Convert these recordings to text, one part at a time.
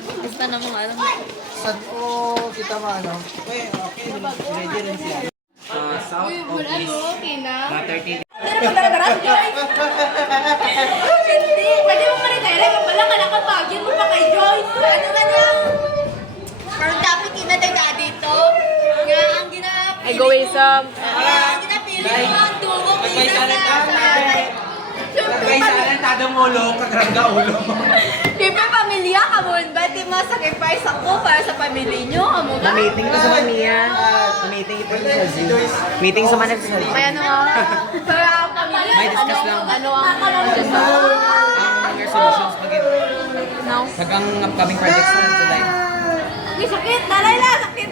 Basta na mo alam. Saan ko kita maano? Okay, ready rin siya. South of East. Na 30. Hindi, pwede mo ma-redirect. Ang pala kalakad bagyan mo pa kay Joyce. Ano nga lang? Pero dapat kinadaga dito. Nga ang ginapili. Egoism. Ang ginapili mo ang dugo. Nagkaisanan tadong ulo, kagrangga ulo. Pipe pamilya ka mo. Ba't di ma-sacrifice ako para sa pamilya nyo? Amo nga? Meeting ko sa Mamiya. Meeting ito sa Zoo. Meeting sa Manila sa Zoo. Kaya ano nga? Para ang pamilya. May discuss lang. Ano ang agenda? Ang resolutions pag ang upcoming projects na July. Uy, sakit! Dalay lang! Sakit!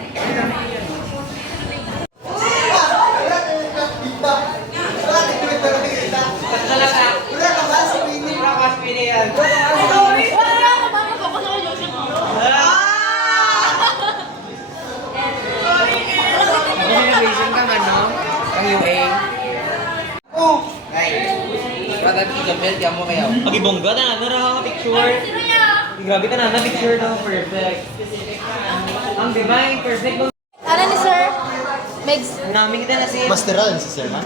Reservation kang ano? Kang UA. Ay. Patag i-gabel kaya mo kayo. Pag-ibongga na, naraha ka picture. Grabe ka na, na-picture na perfect. Ang divine, perfect. Ano ni sir? Megs. Namin kita na si Masteral si Sir Ma.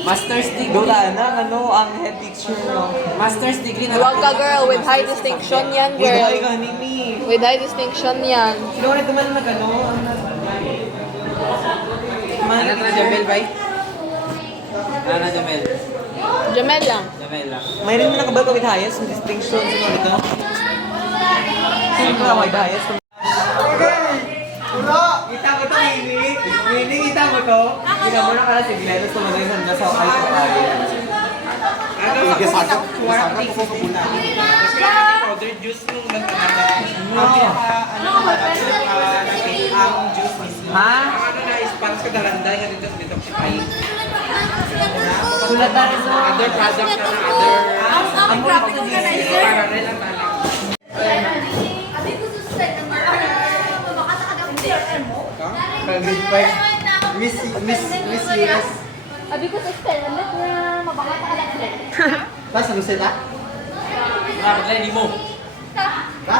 Master's degree. Dola na, ano, ang head picture no. Master's degree na. Huwag ka girl, with high distinction yan girl. Ay, ganini. With high distinction yan. Sino ulit naman na gano? Ano na Jamel, bay? Ano na Jamel? Jamel lang. Jamel lang. Mayroon mo nakabal with highest distinction. Sino ulit no? Sino ka with highest? Kita mo to, Winnie. Winnie, kita mo to. Kita mo na kala si Glenn. Tapos tumagal yung handa sa alcohol. Ano? Igasagap. Swarty Igasagap ko muna. powdered juice nung nagkakaroon. Ang juice mismo. Ha? Ano na, sponsor ka dalanday ka dito detoxify. Sulat na rin sa other product na other. Ang graphic organizer. Para rin ang tanong. Miss US. Sabi ko sa style, na mabakata ka lang ulit. Tapos ano sila? Dapat lang, hindi mo. Ha?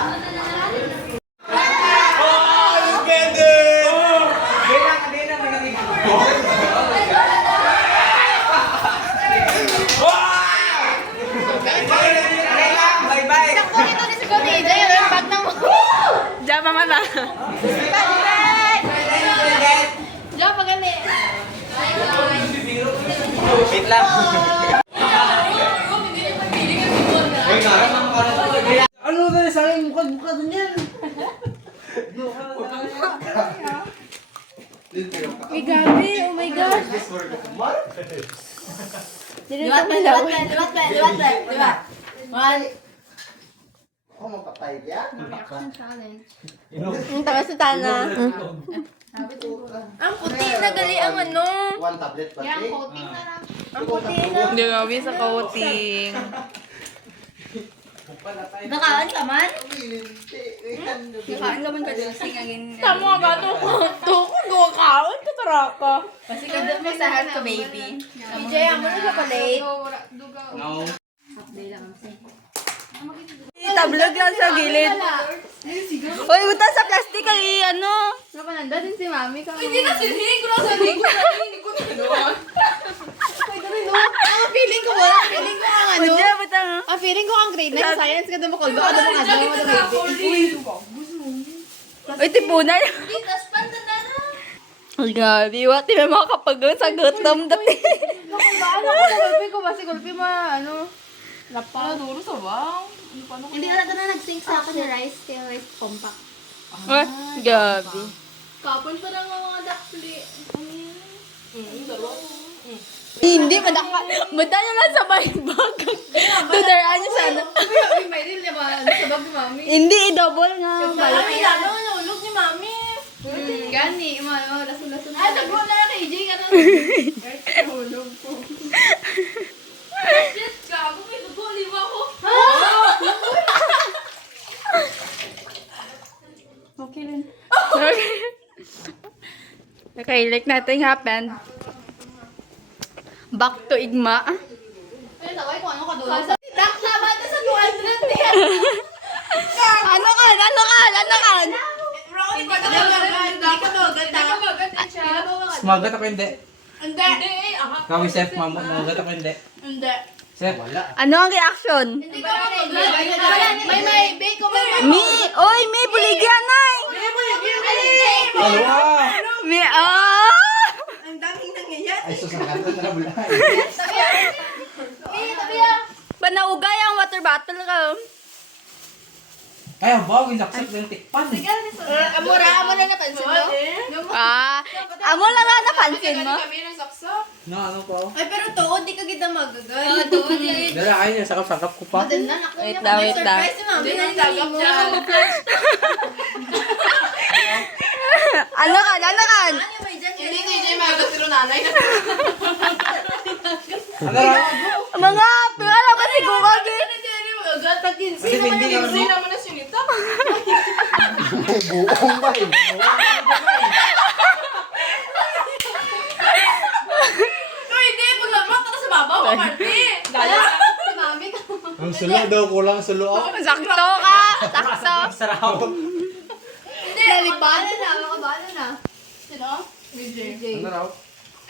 Diyan pa mama. Diyan pa gani. Wait lang. Ano na sa akin? Mukha din yan. May gabi, oh my gosh. Liwat ba? One. Ako magpapay kaya? Ang taga sa tana. Ang puti na gali ang ano. One tablet pati. Ang puti na. Hindi gabi sa coating. Nakaan ka man? Nakaan ka man ka dyan. Tama nga to ko. To ko gawa kaon. Katara ka. Kasi ka doon may sahal ka baby. DJ, amo na siya palate. No. Itablog lang sa gilid. Uy, utang sa plastic ang ano. Napananda din si mami ka. Hindi na sinhinig ko na sinhinig ko na sinhinig ko na gano'n. Ang feeling ko wala. Feeling ko ang ano. Udya, butang. Ang feeling ko ang grade 9 sa science ka doon makol. Baka doon mga ano. Uy, tipunan. Hindi, tas panta na na. Ay, gabi. Wati may makakapagod sa gutom dati. Paano ko sa gulpi ko ba? Si gulpi ano. Lapa. Duro sa bang. Hindi ka na nag-sync sa akin ni Rice, kaya Rice compact. Ay, gabi. Kapon pa lang ang mga dakli. Hindi, madala lang sa may bag. Tudaraan niya sana. Uy, may deal niya ba? Sa bag ni mami. Hindi, i-double nga. Malaki lalo, naulog ni Mami. Gani, lasun-lasun. Ay, nagbo na lang kay Jay ka na. Hulog po. Shit, gago, may dugo, liwa ko. Okay lang. Okay, like nothing happened. Back to igma. Pero tawag ko ano ka doon. Dak naman na sa 200 yan. Ano kan? Hindi ka magat siya. Sumagat ako hindi. Hindi. Kami, Seth, magat ako hindi. Hindi. Seth, wala. Ano ang reaction? Hindi ka magat. May bake ko may Mi! Oy, mi! Buligyan, nay! Dalawa! Mi! Ang daming nangyayari. Ay, susangkanta na bulay. Panaugay ang water bottle ka. Ay, ang bawang inaksak ng tikpan. Amo na napansin mo? Amo lang nga napansin mo. No, ano po? Ay, pero tuod, di ka kita magagal. Tuod, di. Dala, ayun, sakap-sakap ko pa. Wait lang, wait lang. Surprise si mami na nilagap niya. Ano kan? Hindi si Jay magat pero nanay na. Ano raw? Mga, pero alam ba si Gugag eh? Kasi hindi naman. na sinita. Buong ba eh? Hindi, kung lamat ka sa babaw, Marty. Si mami ka. Ang sulo daw, kulang sulo ako. Sakto ka! Sakto! Sarap. Hindi, nalibala na. Makabala na. Sino? Ano raw?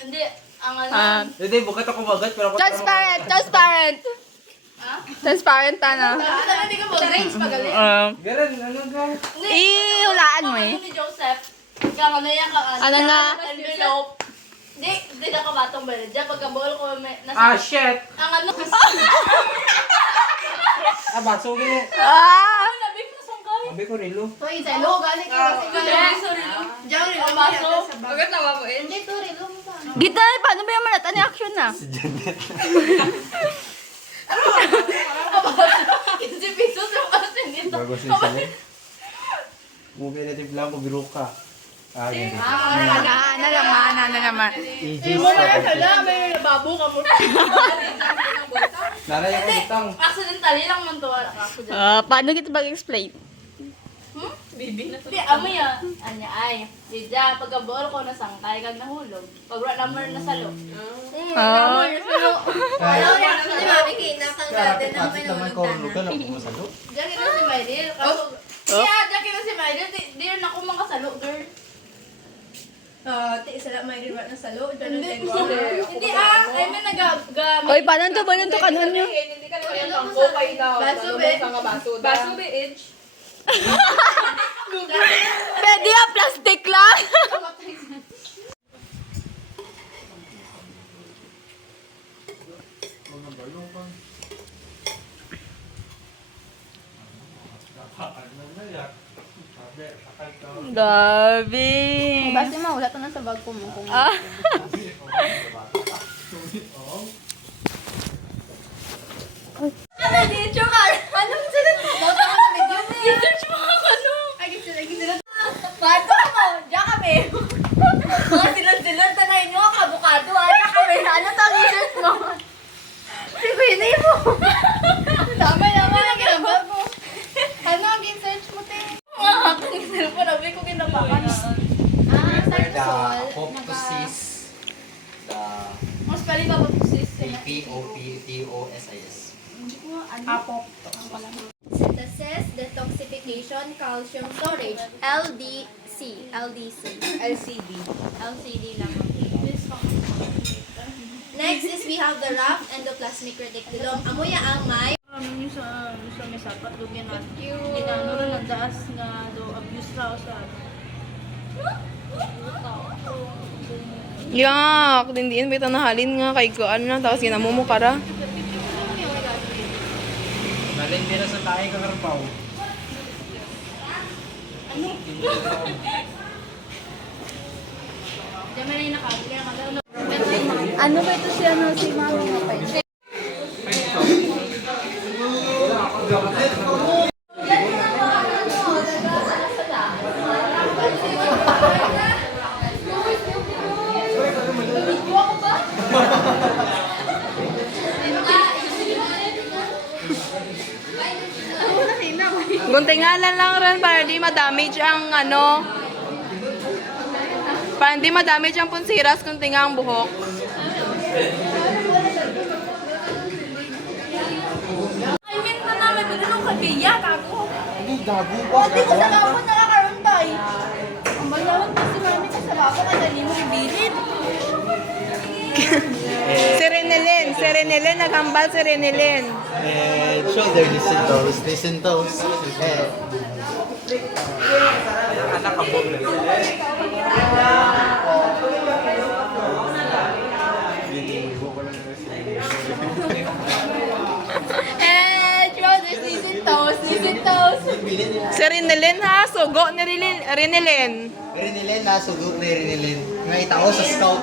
Hindi, ang ano. Hindi, bukat ako bagat, pero ako Transparent! Transparent na. Alam, hindi ka mag-range magaling. Garan, ano ka? Ihulaan mo eh. Ni Joseph. Kaya ano yan, Ano nga? envelope. Hindi na kabatong ba dyan. Pagka-ball ko, Ah, shit! ang ano, Baso gini. Nabi ko sa kay. Sabi ko, Rilo. Hoy, Zalo, galing ka. Sorry. Diyan rin ang baso. Agad nawa mo eh. Hindi, to, Rilo mo pa. Gita, paano ba yung malata ni action na? 15 pesos yung baso nito. Bago siya sila. Movie natin lang ko, biro ka. Ah, ganyan. Ano naman. EJ Mo na yan, hala. May babo ka mo. Nanay ako utang. Accidentally lang man to. Ako dyan. Paano kita mag-explain? Hindi, amoy yan. Anya ay. Dija, pagka-ball ko nasangkay, kag nahulog. Pag wala naman nasalo. Alam niya, si Mami kinakang natin na may naman ko, lugan ako masalo. Diyan kita si Maydel. Diyan kita si Maydel. Di rin ako makasalo, girl. Ti isa lang Maydel ba nasalo? Hindi I mean nagagamit. Oy, paano to? Paano to kanon nyo? Hindi ka naman yung pangkopay na. Baso be, edge. Pwede yung plastic lang. Gabi. Basta mawala to na sa bag ko mo. Ano dito ka? Anong sila? I-search mo ako ano? Ay, sila. Bato mo! Diyan kami! Mga silon-silon, tanayin nyo, kabukado ha! Diyan kami! Ano to ang i-search mo? Si Queenie mo! Tama naman ang ginabag mo! Ano ang search mo, te? Mga haking cellphone, nabi ko kinabakan. The Poptosis. The Mas pali ba sis? P-O-P-T-O-S-I-S. Synthesis, detoxification, calcium storage, LDC. LCD lang. Next is we have the rough endoplasmic reticulum. Amoy ang may Yung sa may sapat, lugyan na. Ginano rin ang daas nga do abuse raw sa Yak, dindiin may tanahalin nga kay gaan na tapos ginamumukara. Galing din sa tayo kakarpaw. Diyan may nakabili ang magano. Ano ba ito si ano si Mama nga pa yun? Guntingalan lang rin para di ma-damage ang ano. Para hindi ma-damage ang punsiras kung tinga ang buhok. Mabubuak Hindi ko sa kapon nakakaroon tayo. Ang malaman ko si Mami ka sa kapon, kadali mo ibilid. Si Renelyn, naghambal si Renelyn. Shoulder, listen toes. Anak ka po. Shoulders, listen toes. Si Renelyn ha, sugo ni Renelyn. Rinilin, nasugo na Rinilin. Nakita ko sa scout.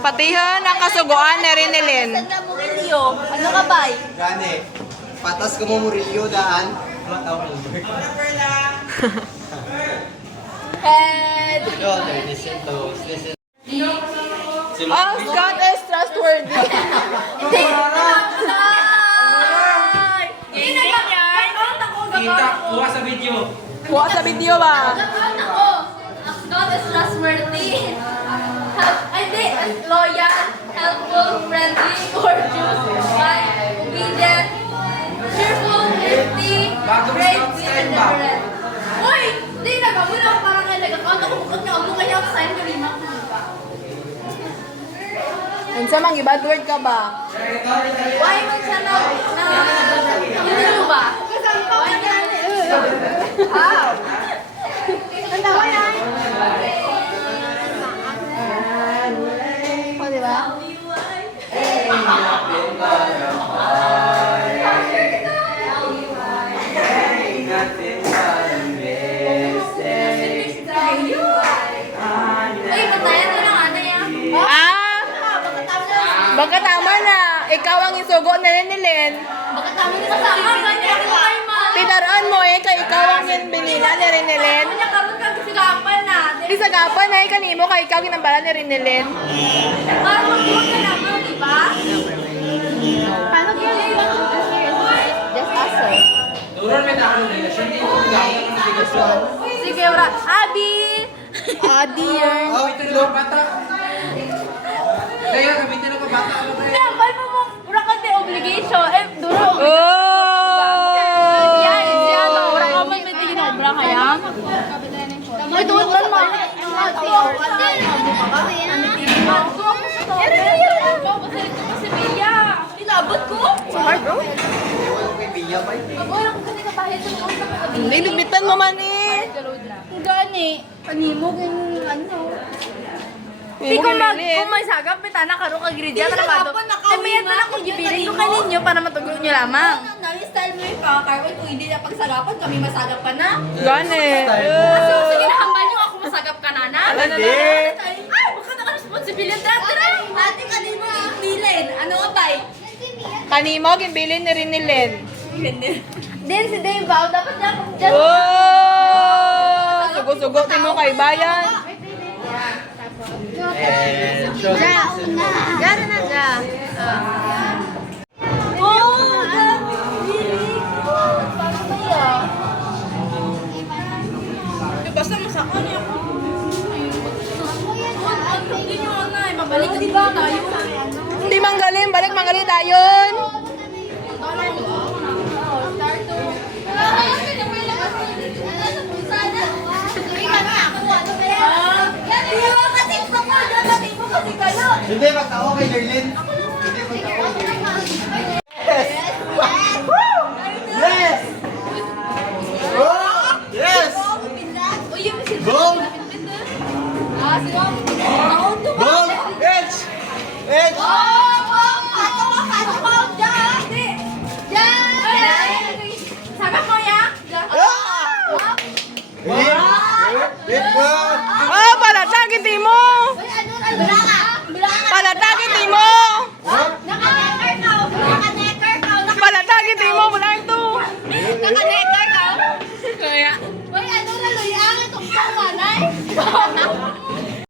Patihan ang kasugoan ni Renelyn. Saan na mo Rio? Ano ka ba? Gani, patas ko mo Murillo daan. Mataw over. Head. Shoulder, listen toes. Ang Scott is trustworthy. Hindi. Hindi na yan. Kita, kuha sa video. Buka sa video ba? Not as trustworthy. Hindi. Loyal, helpful, friendly, gorgeous, kind, obedient, cheerful, thrifty, great, indifferent. Uy! Hindi na ka. Wala ko parang nag-account ako. Bukod na ako kaya ako sign ko rin ako. Unsa mang ibad word ka ba? Why mo siya yun ba? Why niya how? Ang tawa yan. O, diba? Uy, patayan mo ng ano yan. Baka tama na. Ikaw ang isugo ni Renelyn. Baka tama niya kasama. Ganyan ako kay Ma. Tinaran mo kay ikaw ang yung binila ni Renelyn. Kanya karoon kang kasigapan na. Di sa gapan na kanimo kay ikaw ginambala ni Renelyn. Parang magbuwag ka naman, di ba? Paano kaya just ask her. Duron may takong relasyon. Hindi ko gawin ng relasyon. Sige, ora. Abi! Dear. Oh, ito na mga bata. Kaya gamitin na mga bata. Ano kaya? Tambay mo mo. Ura ka di obligation. Duro. Oh! Yan, siya to. Ura ka man may tingin na obra kaya. May tuwan man ma. Inabot ko? Sa hard road? Wala ko kasi kapahit sa mga sa Hindi, bigbitan mo man eh. Gani. Panimog yung ano. Hindi ko Kung may sagap, may tanak karo kag gridya na ba do. Sabihan na lang kung gibilin ko kaninyo para matugo nyo lamang. Ang style mo yung kakakarwin kung hindi na pagsagapan kami masagap ka na. Gani. So, sige na hambal nyo ako masagap ka na na. Hindi. Ay, baka na responsibility. Tara, ate kanino mo ibilin. Ano ka ba? Kanimo ginbilin ni Renelyn. Then si Dave, dapat na ako dyan. Oh! Sugo-sugo din mo kay bayan. And shoulder, listen toes. Gano'n na dyan. Oh, parang kaya. Basta masakon niya ako. Hindi nyo na, mabalik di ba tayo? Hindi manggaling, balik manggaling tayon. Hindi, magtao kay Derlin. Hindi, magtao kay Derlin. Yes! Oh! Yes! Boom! Boom! Edge! Edge! Sabi mo ya? Hit mo! Oh, palatagin ti mo. Palatagin ti mo. Palatagin ti mo, wala ito. Naka-necker ka? Kaya. Uy, ano na luyang itong panganay?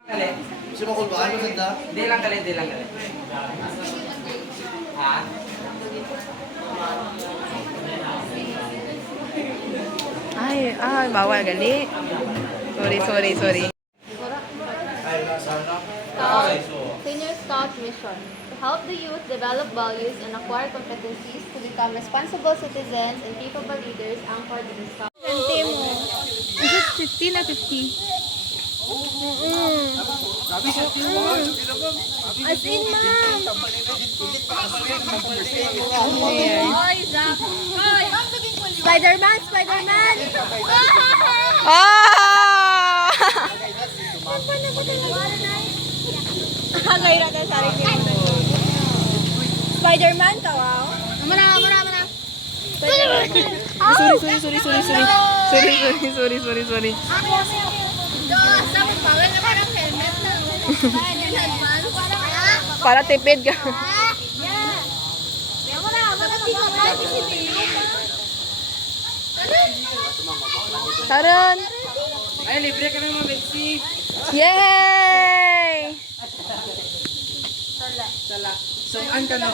Kali. Gusto mo kulbaan mo sanda? Di lang kali, di lang kali. Ha? Ay, bawal gali. Sorry. Senior Scout mission: to help the youth develop values and acquire competencies to become responsible citizens and capable leaders anchored in the Scout. 50 na 50. As in, ma'am. Spider-Man, Spider-Man. Ah! Gayra na sarili niya. Spider-Man ka, wow. Muna. Sorry. Dapat bawal na parang helmet na. Para tipid ka. Taran! Ay, libre ka ng mga Betsy. Yay! Sala. Saan ka no?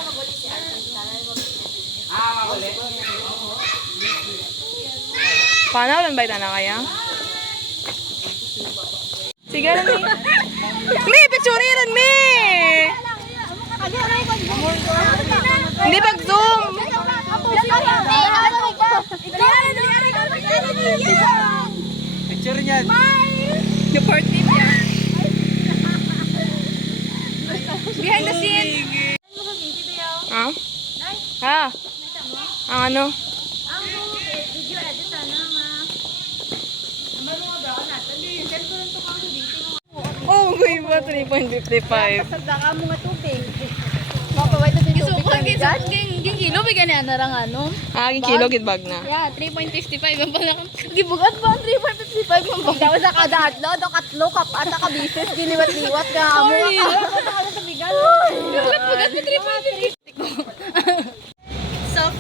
Mabali. Paano lang ba na kaya? Sige rin, Mi. Mi, picturean, Mi! Hindi pag-zoom! Picture niyan. Yung party niya. Behind the scene. Ah? Ah? Ang ano? Oh, may ba 3.55? Sagdaka mo nga tubig. Mapaway to din tubig. Ging kilo bigyan niya narang ano. Ah, kilo gid bag na. Yeah, 3.55 ang pala. Gibugat ba ang 3.55 mo? Dapat sa kada adlaw, do katlo ka pa ata ka bisis giliwat-liwat ka amo. Sorry. Bugat mo 3.55.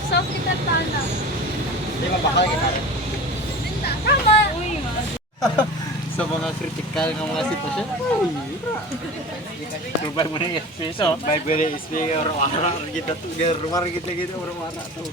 Soft kita tana. Di ba bakal kita? Tama. Sa mga critical ng mga sitwasyon. Subay mo na yung piso. Bible is big or wara kita tu. Rumah kita gitu or wara tu.